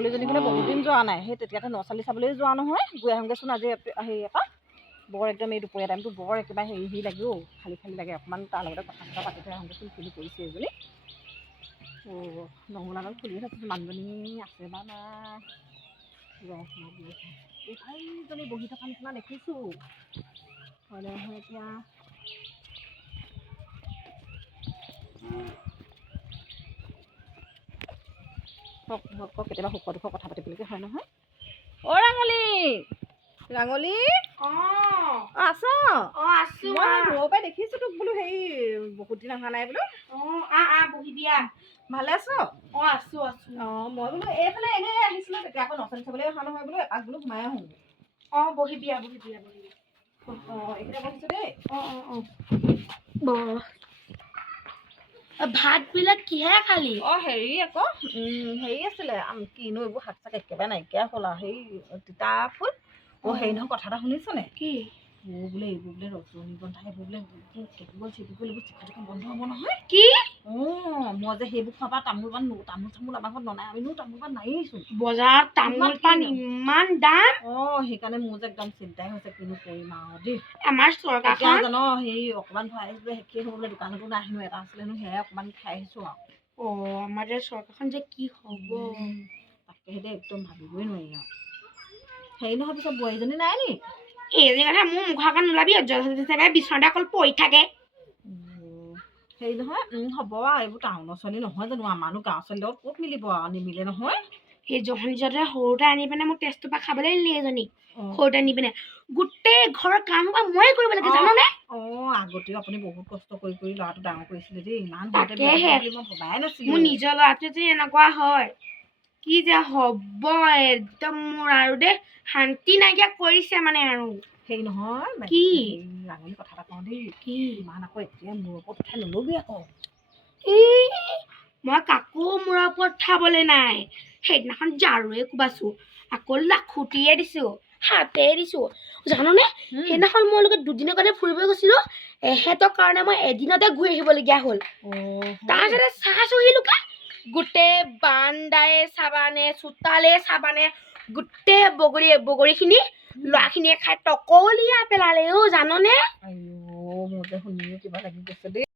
ছোৱালীজনী বোলে বহুত দিন যোৱা নাই, সেই তেতিয়াতে নচালি চাবলৈ যোৱা নহয়। গৈ আহোঁগৈচোন আজি হেৰি এপাক। বৰ একদম এই দুপৰীয়া টাইমটো বৰ একেবাৰে হেৰি লাগে অ', খালী খালী লাগে। অকণমান তাৰ লগতে কথা চথা পাতি থৈ আহোঁগৈচোন, কিনো কৰিছে এইজনী। অ' নঙলাডাল খুলিয়ে থাকোঁ, মানুহজনী আছে বা নাই। এইজনী বহি থকা নিচিনা দেখিছোঁ। হয় নহয় এতিয়া কেতিয়াবা সুখ দুখ কথা পাতিবলৈকে হয় নহয়। অ' ৰাঙলী, ৰাঙলী, আছ? মই দূৰৰ পৰাই দেখিছোঁ তোক বোলো। হেৰি বহুত দিন অহা নাই বোলো। বহি দিয়া। ভালে আছ? আছো। মই বোলো এইফালে এনেই আহিছিলোঁ, তেতিয়া আকৌ নচালি চাবলৈ অহা নহয় বোলো, এপাক বোলো সোমাই আহোঁ। বহি দিয়া। এইকেইটা বহিছোঁ দেই। ভাত বিলাক কিহে খালি? হেৰি আকৌ হেৰি আছিলে, কিনো এইবোৰ শাক চাক একেবাৰে নাইকিয়া হ'ল আৰু। হেৰি তিতা ফুল। হেৰি নহয়, কথা এটা শুনিছনে? কি? বোলে এইবোৰ বোলে ৰজনীগন্ধা, এইবোৰ বোলে কেৱল চিকুল এইবোৰ চিকুল বন্ধ হ'ব নহয়। কি? মই যে সেইবোৰ খোৱাৰ পৰা তামোল চামোল আমাৰ ঘৰত ননাই, আমিনো তামোল পাণ নায়েইচোন। বজাৰত তামোল পাণ ইমান দাম। সেইকাৰণে মোৰ যে একদম চিন্তাই হৈছে, কিনো কৰিম আৰু দেই। আমাৰ চৰকাৰখন জানো হেৰি অকণমান ভৰাই আহিছিলে, শেষেই হৈ বোলে। দোকানতো নাই হেনো, এটা আছিলে হেনো, সেয়াই অকণমান খাই আহিছোঁ আৰু। আমাৰ যে চৰকাৰখন যে কি হ'ব। তাকেহে দেই, একদম ভাবিবই নোৱাৰি আৰু। হেৰি নহয়, পিছত বোৱাৰীজনী নাই নি? এইজনী কথা মোৰ মুখৰ আগত নোলাবি। বিচনাতে অকল পৰি থাকে। হেৰি নহয়, হ'ব আৰু। এইবোৰ টাউনৰ ছোৱালী নহয় জানো, আমাৰনো গাঁৱৰ ছোৱালীৰ লগত ক'ত মিলিব আৰু, নিমিলে নহয়। সেই জহনীজতে সৰুতে আনি পিনে মোক তেজটোৰ পৰা খাবলৈ দিলে এজনী। সৰুতে আনি পিনে গোটেই ঘৰৰ কাম সোপা ময়ে কৰিব লাগে, জাননে? আগতেও আপুনি বহুত কষ্ট কৰি ল'ৰাটো ডাঙৰ কৰিছিলে দেই। ইমান তাকেহে মই ভবাই নাছিলো। মোৰ নিজৰ ল'ৰাটো যদি এনেকুৱা হয়, কি যে হ'ব। একদম মোৰ আৰু দেই শান্তি নাইকিয়া কৰিছে মানে আৰু। হেৰি নহয়, কি ৰাঙলী কথা এটা কওঁ দেই। কি? ইমান আকৌ এতিয়া মূৰৰ ওপৰত উঠাই নল'বি আকৌ। মই কাকো মূৰৰ ওপৰত উঠাবলৈ নাই। সেইদিনাখন ঝাৰুৱে কোবাইছো, আকৌ লাখুটিয়ে দিছো, হাতে দিছো, জাননে? সেইদিনাখন মই লগত দুদিনৰ কাৰণে ফুৰিব গৈছিলো, এহেঁতৰ কাৰণে মই এদিনতে ঘূৰি আহিবলগীয়া হ'ল। তাৰপিছতে চাইছোহিলোকে গোটেই বাৰান্দায়ে চাবানে, চোতালে চাবানে, গোটেই বগৰীখিনি ল'ৰাখিনিয়ে খাই টকলিয়াই পেলালে। জাননে? মোৰ যে শুনিয়ে কিবা লাগি গৈছে দেই।